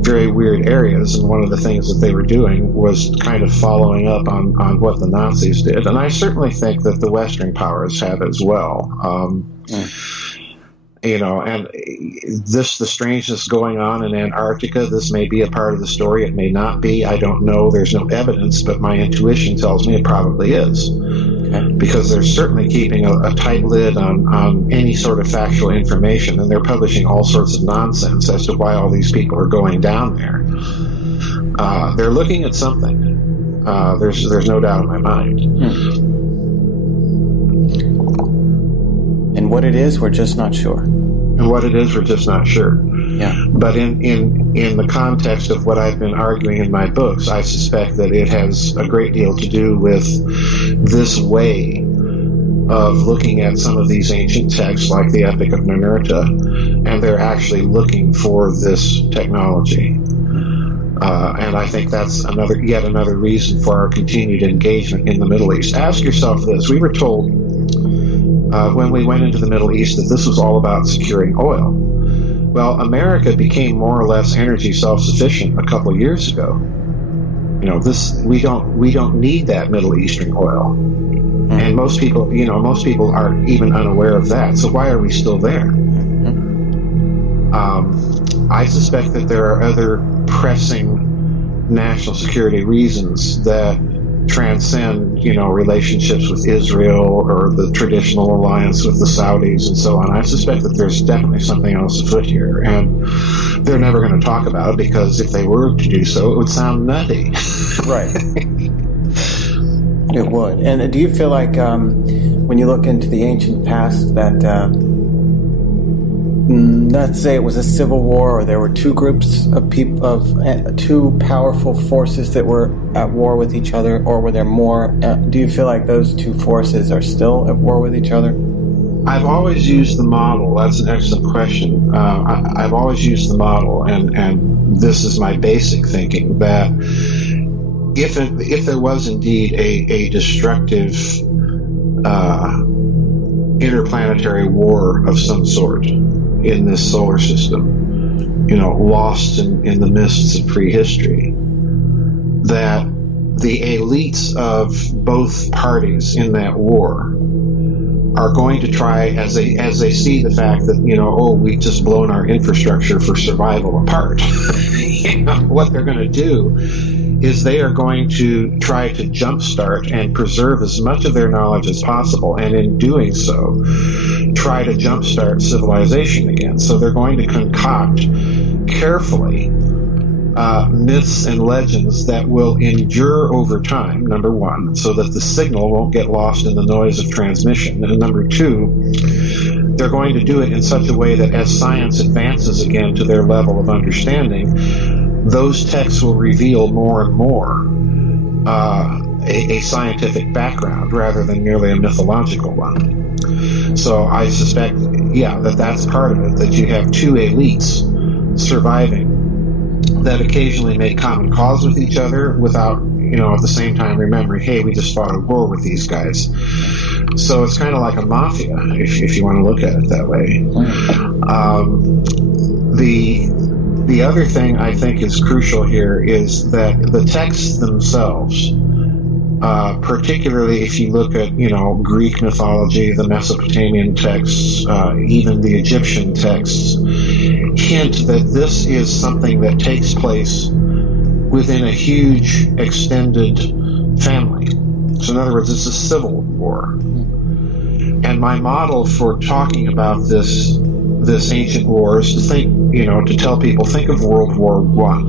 very weird areas. And one of the things that they were doing was kind of following up on what the Nazis did. And I certainly think that the Western powers have as well. You know, and the strangeness going on in Antarctica, this may be a part of the story, it may not be, I don't know, there's no evidence, but my intuition tells me it probably is. Because they're certainly keeping a tight lid on any sort of factual information, and they're publishing all sorts of nonsense as to why all these people are going down there. They're looking at something. There's no doubt in my mind. And what it is, we're just not sure. Yeah. But in the context of what I've been arguing in my books, I suspect that it has a great deal to do with this way of looking at some of these ancient texts like the Epic of Nerta, and they're actually looking for this technology. And I think that's yet another reason for our continued engagement in the Middle East. Ask yourself this. We were told when we went into the Middle East that this was all about securing oil. Well, America became more or less energy self-sufficient a couple of years ago. We don't need that Middle Eastern oil. And most people are even unaware of that. So why are we still there? I suspect that there are other pressing national security reasons that transcend, relationships with Israel or the traditional alliance with the Saudis and so on. I suspect that there's definitely something else afoot here, and they're never going to talk about it because if they were to do so, it would sound nutty. Right. It would. And do you feel like when you look into the ancient past that let's say it was a civil war, or there were two groups of two powerful forces that were at war with each other, or were there more? Do you feel like those two forces are still at war with each other? I've always used the model. That's an excellent question. I've always used the model, and this is my basic thinking, that if there was indeed a destructive interplanetary war of some sort in this solar system, lost in the mists of prehistory, that the elites of both parties in that war are going to try, as they see the fact that, we've just blown our infrastructure for survival apart, what they're going to do is they are going to try to jumpstart and preserve as much of their knowledge as possible, and in doing so, try to jumpstart civilization again. So they're going to concoct carefully myths and legends that will endure over time, number one, so that the signal won't get lost in the noise of transmission. And number two, they're going to do it in such a way that as science advances again to their level of understanding, those texts will reveal more and more a scientific background rather than merely a mythological one. So I suspect, that's part of it, that you have two elites surviving that occasionally make common cause with each other without, at the same time remembering, hey, we just fought a war with these guys. So it's kind of like a mafia, if you want to look at it that way. The other thing I think is crucial here is that the texts themselves, particularly if you look at, Greek mythology, the Mesopotamian texts, even the Egyptian texts, hint that this is something that takes place within a huge extended family. So in other words, it's a civil war. And my model for talking about this ancient war is to think, to tell people, think of World War I.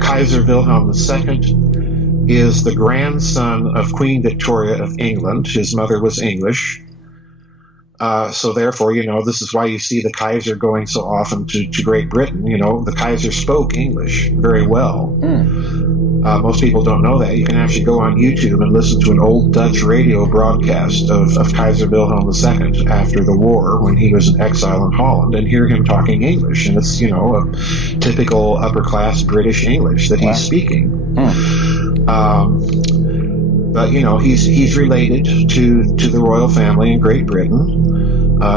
Kaiser Wilhelm II is the grandson of Queen Victoria of England. His mother was English. So therefore, this is why you see the Kaiser going so often to Great Britain. The Kaiser spoke English very well. Most people don't know that. You can actually go on YouTube and listen to an old Dutch radio broadcast of Kaiser Wilhelm II after the war when he was in exile in Holland and hear him talking English. And it's, a typical upper-class British English that he's speaking. But, he's related to the royal family in Great Britain.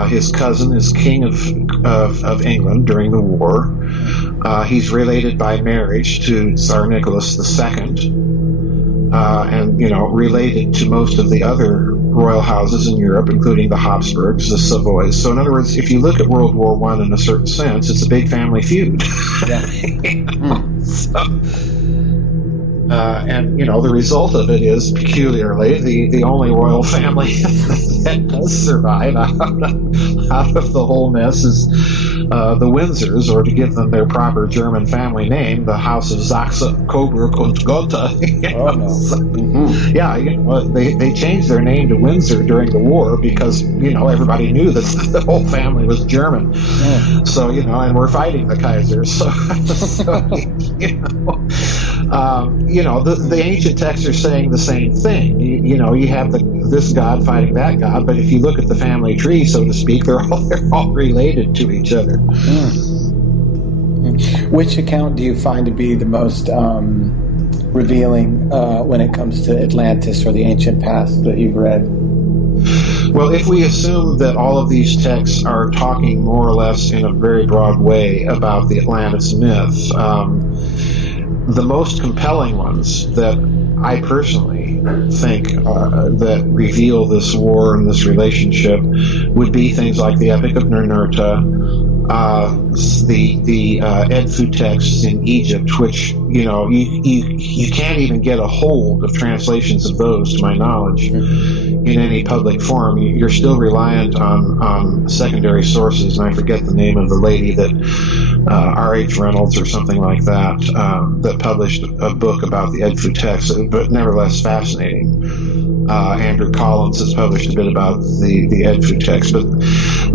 His cousin is king of England during the war. He's related by marriage to Tsar Nicholas II, and related to most of the other royal houses in Europe, including the Habsburgs, the Savoys. So in other words, if you look at World War I in a certain sense, it's a big family feud. Yeah. And the result of it is peculiarly the only royal family that does survive out of the whole mess is the Windsors, or to give them their proper German family name, the House of Saxe Coburg und Gotha. Yeah, they changed their name to Windsor during the war because everybody knew that the whole family was German. Yeah. So and we're fighting the Kaiser. So the ancient texts are saying the same thing. You have this god fighting that god, but if you look at the family tree, so to speak, they're all related to each other. Which account do you find to be the most revealing when it comes to Atlantis or the ancient past that you've read? Well, if we assume that all of these texts are talking more or less in a very broad way about the Atlantis myth, the most compelling ones that I personally think that reveal this war and this relationship would be things like the Epic of Nerta, the Edfu texts in Egypt, which you can't even get a hold of translations of those, to my knowledge, in any public form. You're still reliant on secondary sources, and I forget the name of the lady that R.H. Reynolds or something like that that published a book about the Edfu text, but nevertheless fascinating. Andrew Collins has published a bit about the Edfu text, but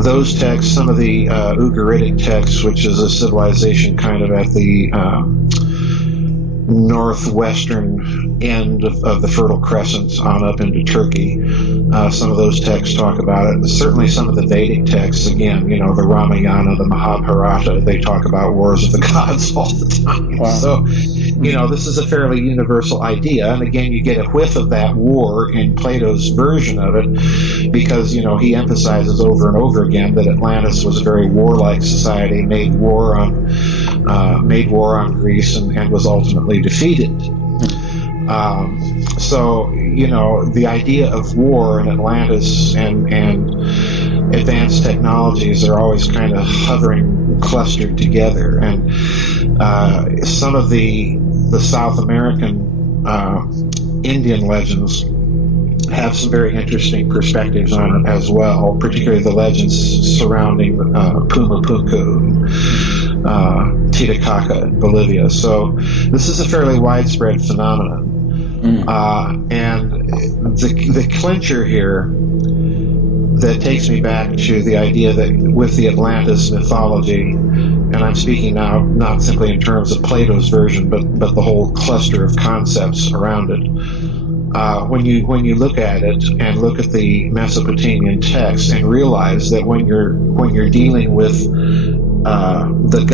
those texts, some of the Ugaritic texts, which is a civilization kind of at the northwestern end of the Fertile Crescent on up into Turkey. Some of those texts talk about it. Certainly some of the Vedic texts, again, the Ramayana, the Mahabharata, they talk about wars of the gods all the time. Wow. So, this is a fairly universal idea. And again, you get a whiff of that war in Plato's version of it because, he emphasizes over and over again that Atlantis was a very warlike society, made war on Greece and was ultimately defeated. So, the idea of war in Atlantis and advanced technologies are always kind of hovering, clustered together. And some of the South American Indian legends have some very interesting perspectives on it as well, particularly the legends surrounding Pumapunku, Titicaca in Bolivia. So this is a fairly widespread phenomenon. And the clincher here that takes me back to the idea that with the Atlantis mythology, and I'm speaking now not simply in terms of Plato's version, but the whole cluster of concepts around it. When you look at it and look at the Mesopotamian texts and realize that when you're dealing with the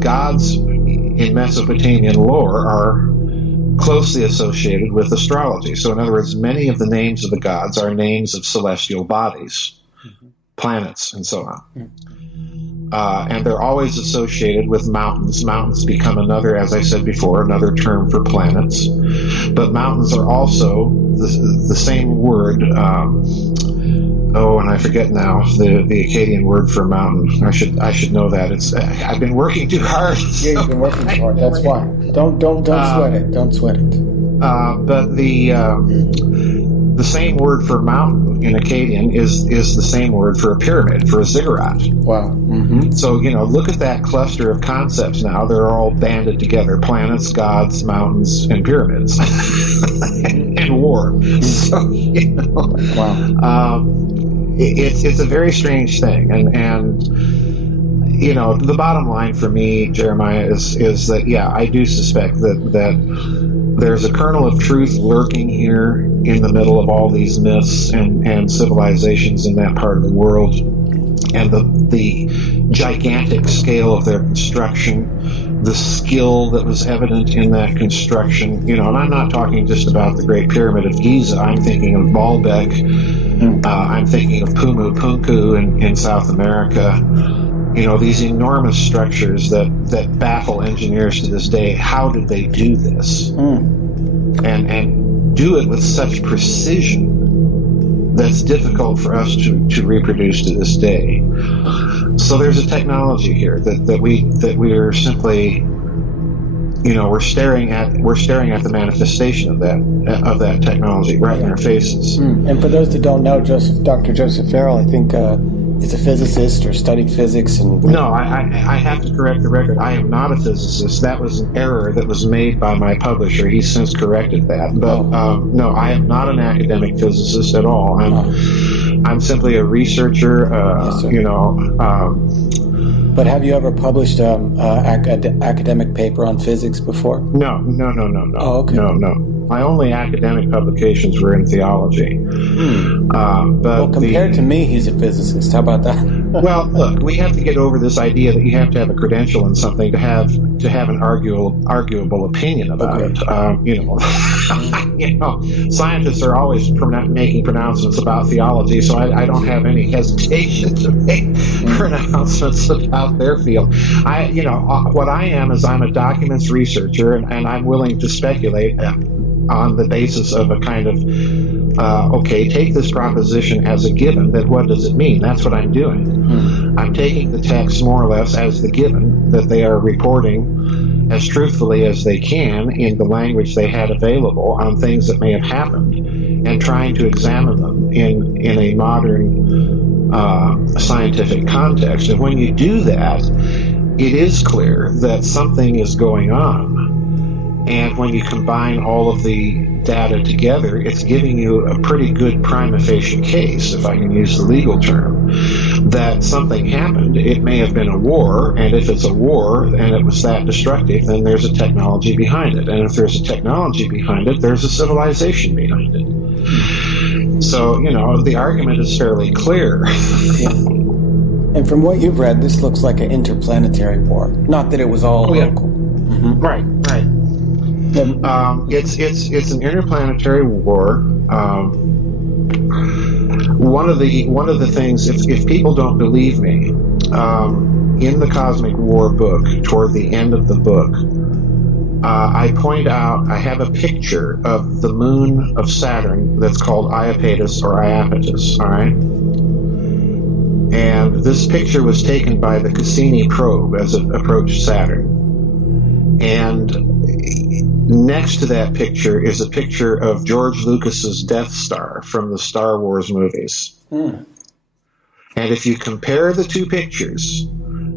gods in Mesopotamian lore are closely associated with astrology. So in other words, many of the names of the gods are names of celestial bodies, planets, and so on. And they're always associated with mountains. Mountains become another, as I said before, another term for planets. But mountains are also the same word. And I forget now the Akkadian word for mountain. I should know that. I've been working too hard. Yeah, you've been working too hard. That's why. Don't sweat it. Don't sweat it. But the same word for mountain in Akkadian is the same word for a pyramid, for a ziggurat. Wow. Mm-hmm. So, look at that cluster of concepts now. They're all banded together. Planets, gods, mountains, and pyramids. and war. So, Wow. It's a very strange thing. And the bottom line for me, Jeremiah, is that, I do suspect that there's a kernel of truth lurking here in the middle of all these myths and civilizations in that part of the world, and the gigantic scale of their construction, the skill that was evident in that construction. And I'm not talking just about the Great Pyramid of Giza. I'm thinking of Baalbek. I'm thinking of Pumapunku in South America. These enormous structures that baffle engineers to this day. How did they do this? And do it with such precision that's difficult for us to reproduce to this day. So there's a technology here that we are simply we're staring at the manifestation of that technology right in our faces. And for those that don't know, Dr. Joseph Farrell, I think is a physicist or studied physics. And no, I have to correct the record. I am not a physicist. That was an error that was made by my publisher. He's since corrected that. But no, I am not an academic physicist at all. I'm simply a researcher. But have you ever published academic paper on physics before? No. Oh, okay. No. My only academic publications were in theology. But compared to me, he's a physicist. How about that? Well, look, we have to get over this idea that you have to have a credential in something to have an arguable opinion about it. Scientists are always making pronouncements about theology, so I don't have any hesitation to make pronouncements about their field. What I am is I'm a documents researcher, and I'm willing to speculate on the basis of a kind of, take this proposition as a given, then what does it mean? That's what I'm doing. I'm taking the text more or less as the given that they are reporting as truthfully as they can in the language they had available on things that may have happened, and trying to examine them in a modern scientific context. And when you do that, it is clear that something is going on. And when you combine all of the data together, it's giving you a pretty good prima facie case, if I can use the legal term, that something happened. It may have been a war, and if it's a war and it was that destructive, then there's a technology behind it. And if there's a technology behind it, there's a civilization behind it. So, the argument is fairly clear. And from what you've read, this looks like an interplanetary war. Not that it was all local. Right. It's an interplanetary war. One of the things, if people don't believe me, in the Cosmic War book, toward the end of the book, I point out, I have a picture of the moon of Saturn that's called Iapetus or Iapetus, all right? And this picture was taken by the Cassini probe as it approached Saturn. And next to that picture is a picture of George Lucas's Death Star from the Star Wars movies. And if you compare the two pictures,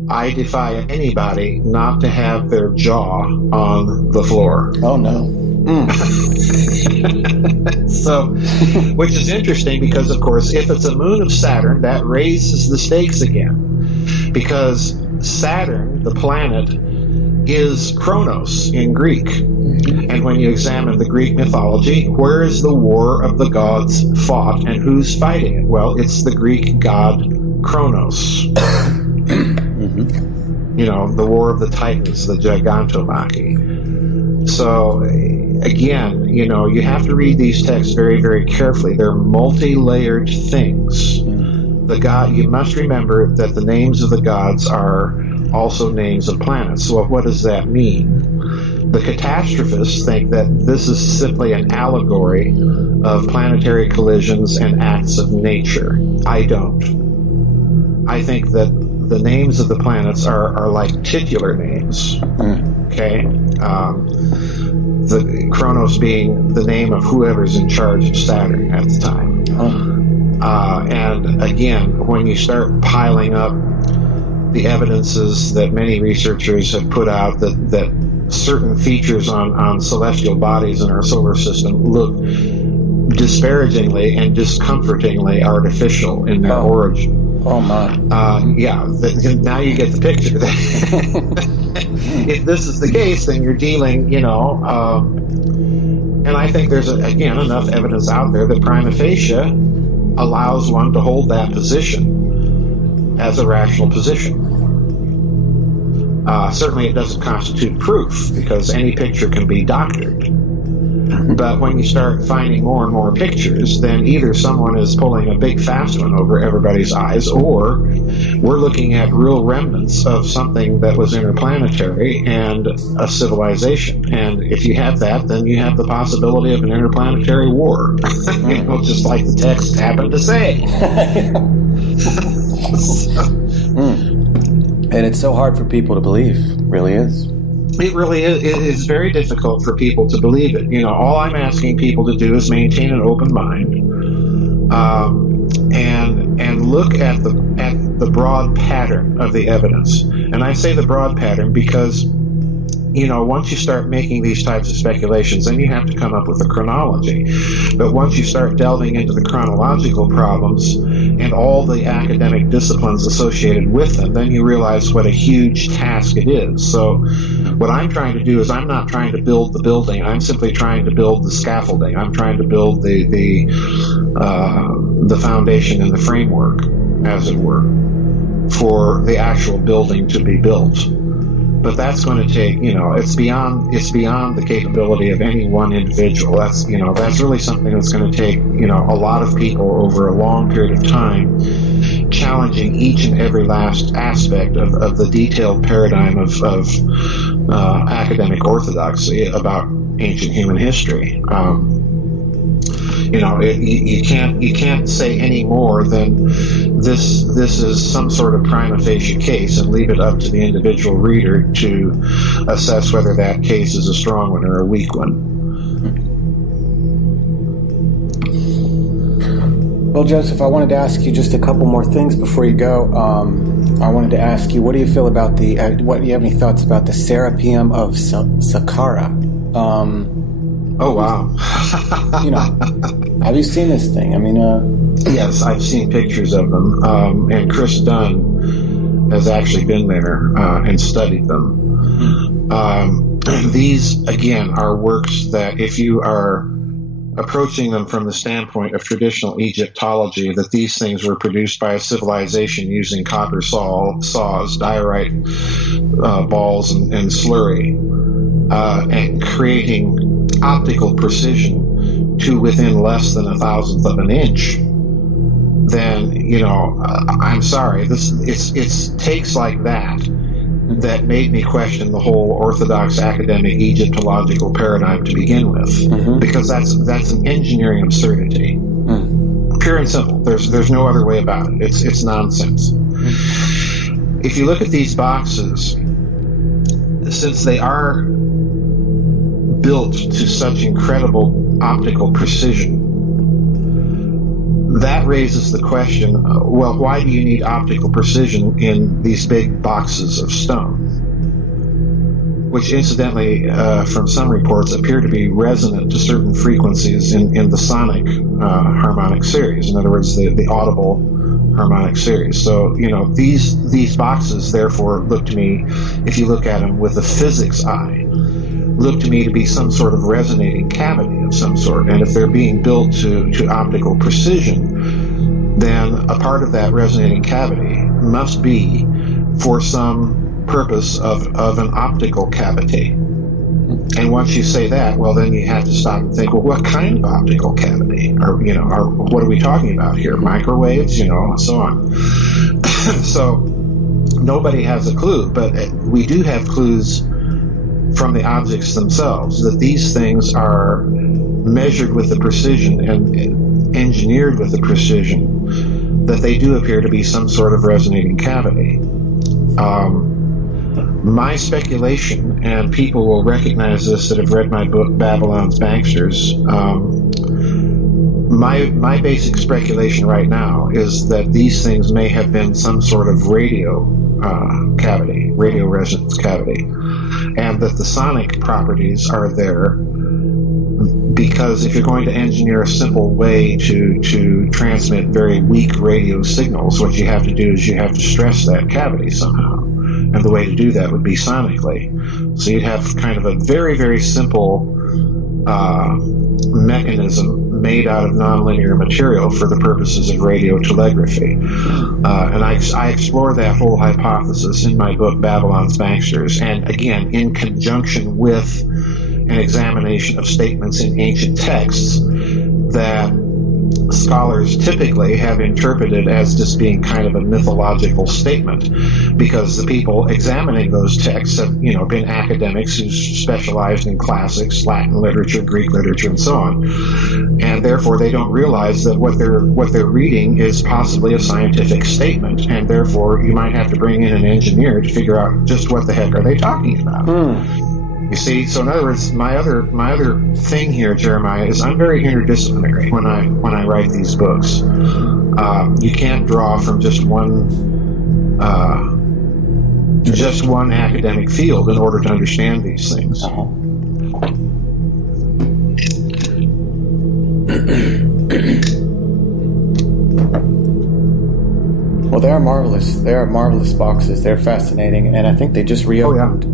I defy anybody not to have their jaw on the floor. Oh, no. So, which is interesting because, of course, if it's a moon of Saturn, that raises the stakes again. Because Saturn, the planet, is Kronos in Greek. And when you examine the Greek mythology, where is the war of the gods fought and who's fighting it? Well, it's the Greek god Kronos. The war of the Titans, the Gigantomachy. So, again, you have to read these texts very, very carefully. They're multi-layered things. You must remember that the names of the gods are also names of planets. So what does that mean? The catastrophists think that this is simply an allegory of planetary collisions and acts of nature. I don't. I think that the names of the planets are like titular names. Okay? The Kronos being the name of whoever's in charge of Saturn at the time. And again, when you start piling up the evidences that many researchers have put out that certain features on celestial bodies in our solar system look disparagingly and discomfortingly artificial in their origin. Oh my! Now you get the picture. If this is the case, then you're dealing, and I think there's enough evidence out there that prima facie allows one to hold that position as a rational position. Certainly, it doesn't constitute proof because any picture can be doctored. But when you start finding more and more pictures, then either someone is pulling a big fast one over everybody's eyes, or we're looking at real remnants of something that was interplanetary and a civilization. And if you have that, then you have the possibility of an interplanetary war. Just like the text happened to say. And it's so hard for people to believe, really is. It really is. It is very difficult for people to believe it. All I'm asking people to do is maintain an open mind, and look at the broad pattern of the evidence. And I say the broad pattern because once you start making these types of speculations, then you have to come up with a chronology. But once you start delving into the chronological problems and all the academic disciplines associated with them, then you realize what a huge task it is. So what I'm trying to do is I'm not trying to build the building. I'm simply trying to build the scaffolding. I'm trying to build the foundation and the framework, as it were, for the actual building to be built. But that's going to take, it's beyond the capability of any one individual. That's really something that's going to take, a lot of people over a long period of time, challenging each and every last aspect of the detailed paradigm of academic orthodoxy about ancient human history. You can't say any more than this is some sort of prima facie case and leave it up to the individual reader to assess whether that case is a strong one or a weak one. Well, Joseph, I wanted to ask you just a couple more things before you go. I wanted to ask you, what do you feel about do you have any thoughts about the Serapeum of Saqqara? Oh, wow. Have you seen this thing? I mean, yes, I've seen pictures of them, and Chris Dunn has actually been there and studied them. These, again, are works that if you are approaching them from the standpoint of traditional Egyptology, that these things were produced by a civilization using copper saws, diorite balls, and slurry, and creating optical precision to within less than 1,000th of an inch, then I'm sorry, it's takes like that made me question the whole orthodox academic Egyptological paradigm to begin with, because that's an engineering absurdity, pure and simple. There's no other way about it. It's nonsense. If you look at these boxes, since they are built to such incredible optical precision, that raises the question, well, why do you need optical precision in these big boxes of stone? Which, incidentally, from some reports, appear to be resonant to certain frequencies in the sonic harmonic series. In other words, the audible harmonic series. So, these boxes, therefore, look to me, if you look at them with a physics eye, look to me to be some sort of resonating cavity of some sort. And if they're being built to optical precision, then a part of that resonating cavity must be for some purpose of an optical cavity. And once you say that, well, then you have to stop and think, well, what kind of optical cavity? Or what are we talking about here? Microwaves, and so on. So nobody has a clue, but we do have clues from the objects themselves, that these things are measured with the precision and engineered with the precision that they do appear to be some sort of resonating cavity. My speculation, and people will recognize this that have read my book, Babylon's Banksters, my basic speculation right now is that these things may have been some sort of radio cavity, radio resonance cavity, and that the sonic properties are there because if you're going to engineer a simple way to transmit very weak radio signals, what you have to do is you have to stress that cavity somehow. And the way to do that would be sonically. So you'd have kind of a very, very simple mechanism made out of nonlinear material for the purposes of radio telegraphy. And I explore that whole hypothesis in my book, Babylon's Banksters, and again, in conjunction with an examination of statements in ancient texts that scholars typically have interpreted as just being kind of a mythological statement, because the people examining those texts have, been academics who specialized in classics, Latin literature, Greek literature, and so on, and therefore they don't realize that what they're reading is possibly a scientific statement, and therefore you might have to bring in an engineer to figure out just what the heck are they talking about. You see, so in other words, my other thing here, Jeremiah, is I'm very interdisciplinary when I write these books. You can't draw from just one academic field in order to understand these things. Well, they are marvelous. They are marvelous boxes. They're fascinating, and I think they just reopened.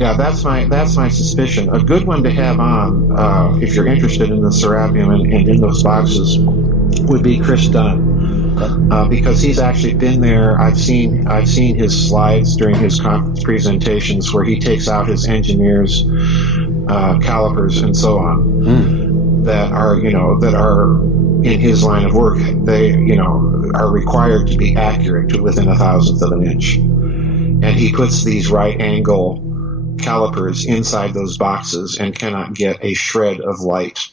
Yeah, that's my suspicion. A good one to have on, if you're interested in the Serapeum and in those boxes, would be Chris Dunn, because he's actually been there. I've seen his slides during his conference presentations where he takes out his engineers, calipers, and so on, that are in his line of work. They are required to be accurate to within 1,000th of an inch, and he puts these right angle calipers inside those boxes and cannot get a shred of light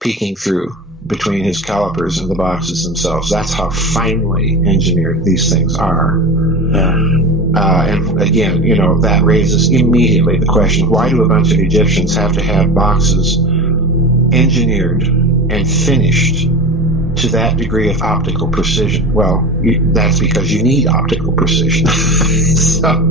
peeking through between his calipers and the boxes themselves. That's how finely engineered these things are. And again, that raises immediately the question, why do a bunch of Egyptians have to have boxes engineered and finished to that degree of optical precision? Well, that's because you need optical precision. So,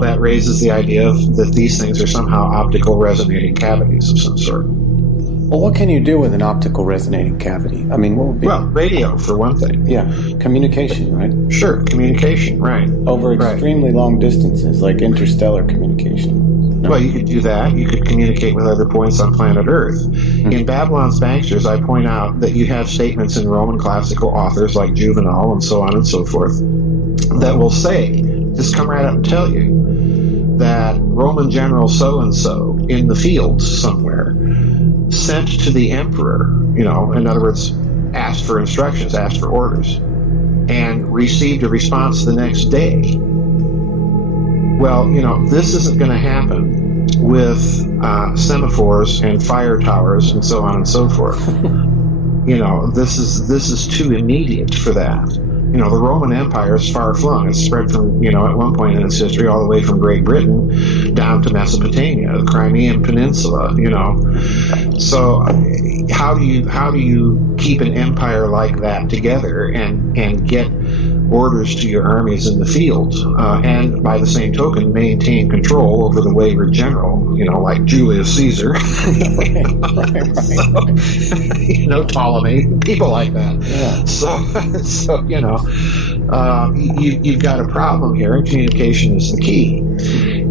that raises the idea that these things are somehow optical resonating cavities of some sort. Well, what can you do with an optical resonating cavity? I mean, what would be... Well, radio, for one thing. Yeah, communication, right? Sure, communication, right. Over extremely long distances, like interstellar communication. No? Well, you could do that. You could communicate with other points on planet Earth. In Babylon's Banksters, I point out that you have statements in Roman classical authors like Juvenal and so on and so forth that will say, just come right up and tell you that Roman General so-and-so in the fields somewhere sent to the emperor, in other words, asked for instructions, asked for orders, and received a response the next day. Well, this isn't going to happen with semaphores and fire towers and so on and so forth. This is too immediate for that. The Roman Empire is far-flung. It's spread from, at one point in its history, all the way from Great Britain down to Mesopotamia, the Crimean Peninsula, So how do you keep an empire like that together and get orders to your armies in the field, and by the same token maintain control over the wayward general, like Julius Caesar, Ptolemy, people like that. Yeah. So you've got a problem here, and communication is the key.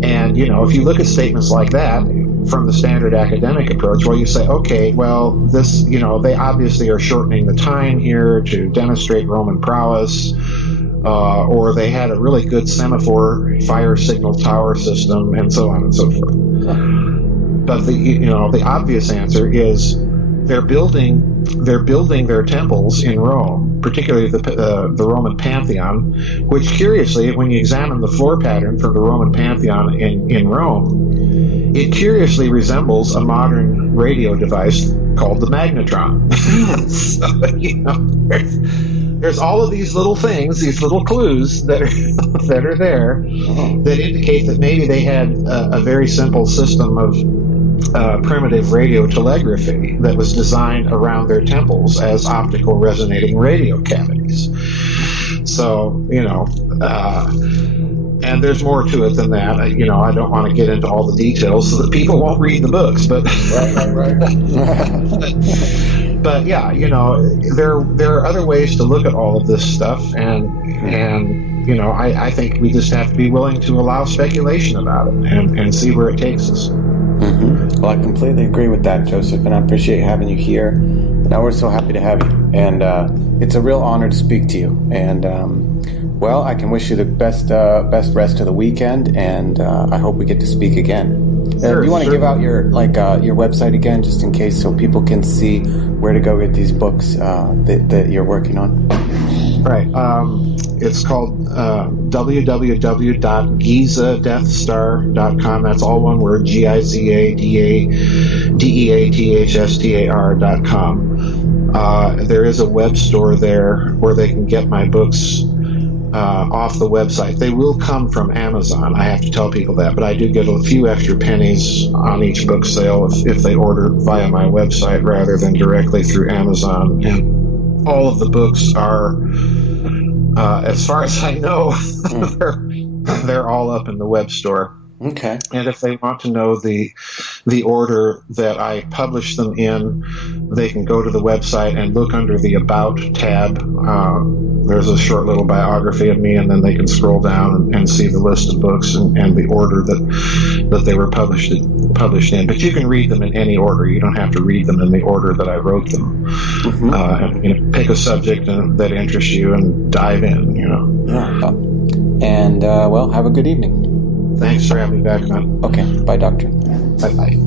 And if you look at statements like that from the standard academic approach, well, you say, okay, well, this, they obviously are shortening the time here to demonstrate Roman prowess. Or they had a really good semaphore fire signal tower system, and so on and so forth. But the obvious answer is they're building their temples in Rome, particularly the Roman Pantheon, which curiously, when you examine the floor pattern for the Roman Pantheon in Rome, it curiously resembles a modern radio device called the magnetron. So, there's all of these little things, these little clues that are there that indicate that maybe they had a very simple system of primitive radio telegraphy that was designed around their temples as optical resonating radio cavities. So, and there's more to it than that. I don't want to get into all the details so that people won't read the books, but right. But yeah, there are other ways to look at all of this stuff, and I think we just have to be willing to allow speculation about it and see where it takes us. Mm-hmm. Well, I completely agree with that, Joseph, and I appreciate having you here. And we're so happy to have you, and it's a real honor to speak to you. And well, I can wish you the best rest of the weekend, and I hope we get to speak again. Do you want to give out your website again, just in case, so people can see where to go get these books that you're working on? Right. It's called www.gizadeathstar.com. That's all one word, GIZADEATHSTAR.com. There is a web store there where they can get my books off the website. They will come from Amazon. I have to tell people that, but I do get a few extra pennies on each book sale if they order via my website rather than directly through Amazon. And all of the books are, as far as I know, they're all up in the web store. Okay. And if they want to know the order that I publish them in, they can go to the website and look under the About tab. There's a short little biography of me, and then they can scroll down and see the list of books and the order that they were published in. But you can read them in any order. You don't have to read them in the order that I wrote them. And, pick a subject that interests you and dive in. Yeah. And well, have a good evening. Thanks for having me back on. Okay. Bye, Doctor. Bye-bye.